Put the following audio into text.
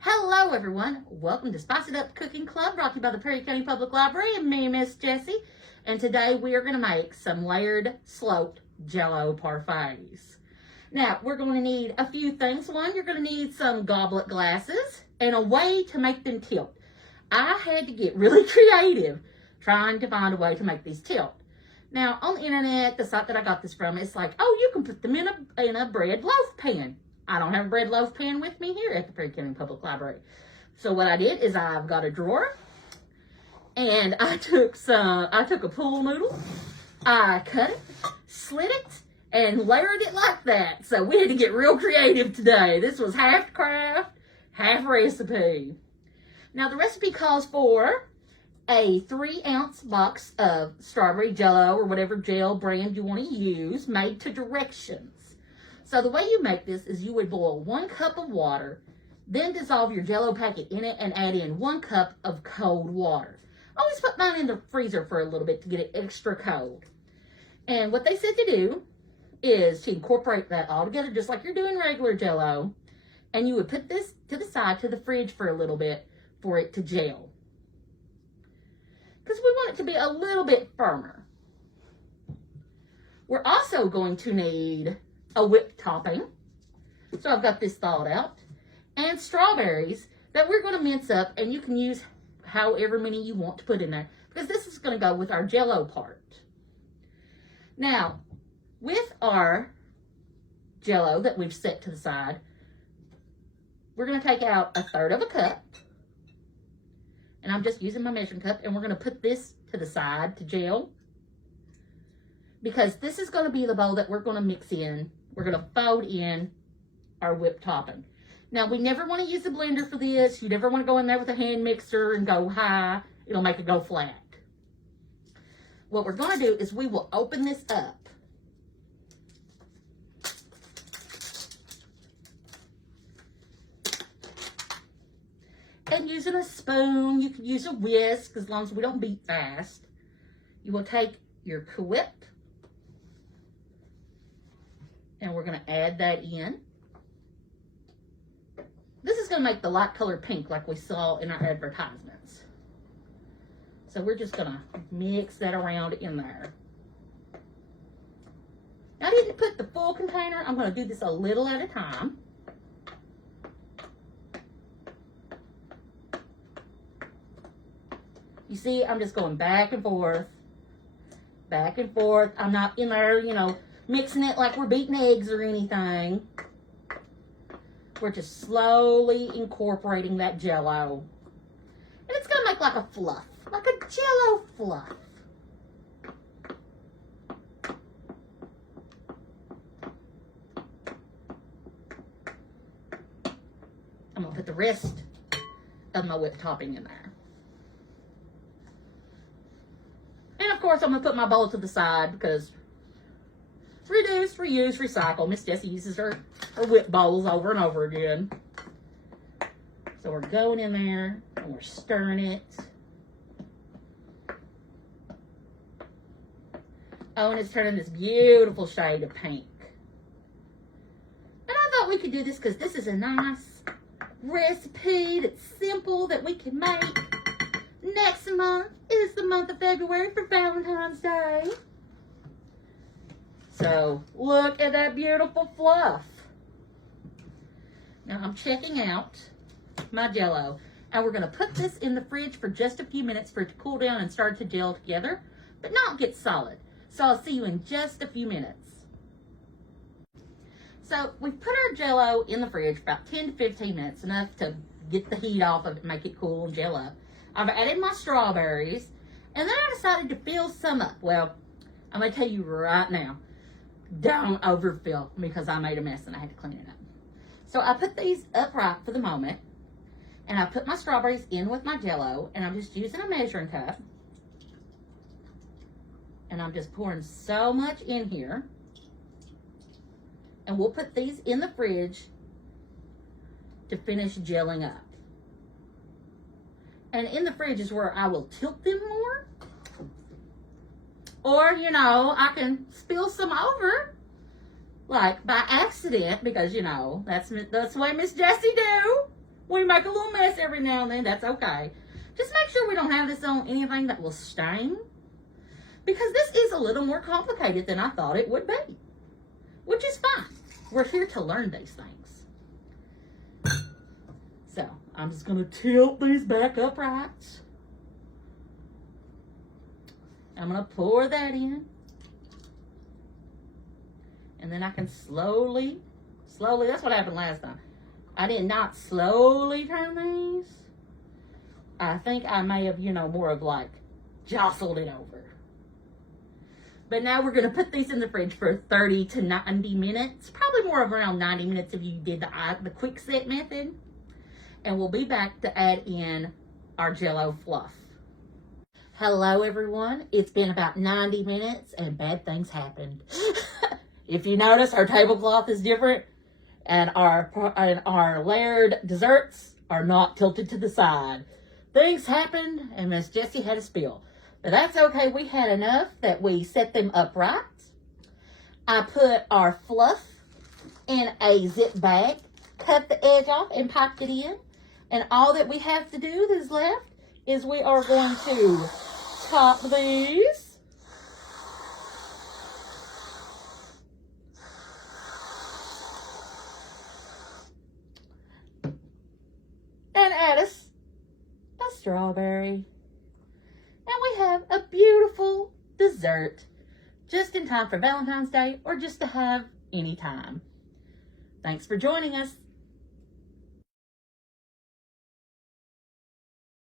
Hello everyone, welcome to Spice It Up Cooking Club, brought to you by the Perry County Public Library and me, Miss Jessie. And today we are going to make some layered sloped Jell-O parfaits. Now, we're going to need a few things. One, you're going to need some goblet glasses and a way to make them tilt. I had to get really creative trying to find a way to make these tilt. Now, on the internet, the site that I got this from, it's like, oh, you can put them in a bread loaf pan. I don't have a bread loaf pan with me here at the Perry County Public Library. So what I did is I've got a drawer, and I took a pool noodle, I cut it, slit it, and layered it like that. So we had to get real creative today. This was half craft, half recipe. Now the recipe calls for a 3-ounce box of strawberry Jell-O or whatever gel brand you want to use, made to directions. So the way you make this is you would boil 1 cup of water, then dissolve your Jell-O packet in it and add in 1 cup of cold water. I always put mine in the freezer for a little bit to get it extra cold. And what they said to do is to incorporate that all together just like you're doing regular Jell-O. And you would put this to the side to the fridge for a little bit for it to gel. Because we want it to be a little bit firmer. We're also going to need a whipped topping. So I've got this thawed out. And strawberries that we're going to mince up, and you can use however many you want to put in there, because this is going to go with our Jell-O part. Now, with our Jell-O that we've set to the side, we're going to take out 1/3 of a cup. And I'm just using my measuring cup, and we're going to put this to the side to gel, because this is going to be the bowl that we're going to mix in. We're going to fold in our whipped topping. Now, we never want to use the blender for this. You never want to go in there with a hand mixer and go high. It'll make it go flat. What we're going to do is we will open this up. And using a spoon, you can use a whisk as long as we don't beat fast. You will take your Cool Whip, and we're going to add that in. This is going to make the light color pink like we saw in our advertisements. So we're just going to mix that around in there. Now, I didn't put the full container. I'm going to do this a little at a time. You see, I'm just going back and forth, back and forth. I'm not in there, mixing it like we're beating eggs or anything. We're just slowly incorporating that Jell-O. And it's going to make like a fluff, like a Jell-O fluff. I'm going to put the rest of my whipped topping in there. And of course, I'm going to put my bowl to the side because reduce, reuse, recycle. Miss Jessie uses her whip bowls over and over again. So we're going in there and we're stirring it. Oh, and it's turning this beautiful shade of pink. And I thought we could do this because this is a nice recipe that's simple that we can make. Next month is the month of February for Valentine's Day. So, look at that beautiful fluff. Now, I'm checking out my Jell-O. And we're going to put this in the fridge for just a few minutes for it to cool down and start to gel together, but not get solid. So, I'll see you in just a few minutes. So, we've put our Jell-O in the fridge for about 10 to 15 minutes, enough to get the heat off of it and make it cool and gel up. I've added my strawberries, and then I decided to fill some up. Well, I'm going to tell you right now, don't overfill because I made a mess and I had to clean it up. So I put these upright for the moment, and I put my strawberries in with my Jell-O, and I'm just using a measuring cup. And I'm just pouring so much in here. And we'll put these in the fridge to finish gelling up. And in the fridge is where I will tilt them more. Or, I can spill some over like by accident, because, you know, that's the way Miss Jessie do. We make a little mess every now and then. That's okay. Just make sure we don't have this on anything that will stain, because this is a little more complicated than I thought it would be, which is fine. We're here to learn these things. So I'm just going to tilt these back upright. I'm going to pour that in. And then I can slowly, that's what happened last time. I did not slowly turn these. I think I may have, more of like jostled it over. But now we're going to put these in the fridge for 30 to 90 minutes. Probably more of around 90 minutes if you did the quick set method. And we'll be back to add in our Jell-O fluff. Hello everyone. It's been about 90 minutes and bad things happened. If you notice, our tablecloth is different and our layered desserts are not tilted to the side. Things happened and Miss Jessie had a spill. But that's okay. We had enough that we set them upright. I put our fluff in a zip bag, cut the edge off and popped it in. And all that we have to do that's left is we are going to top these. And add a strawberry. And we have a beautiful dessert just in time for Valentine's Day or just to have any time. Thanks for joining us.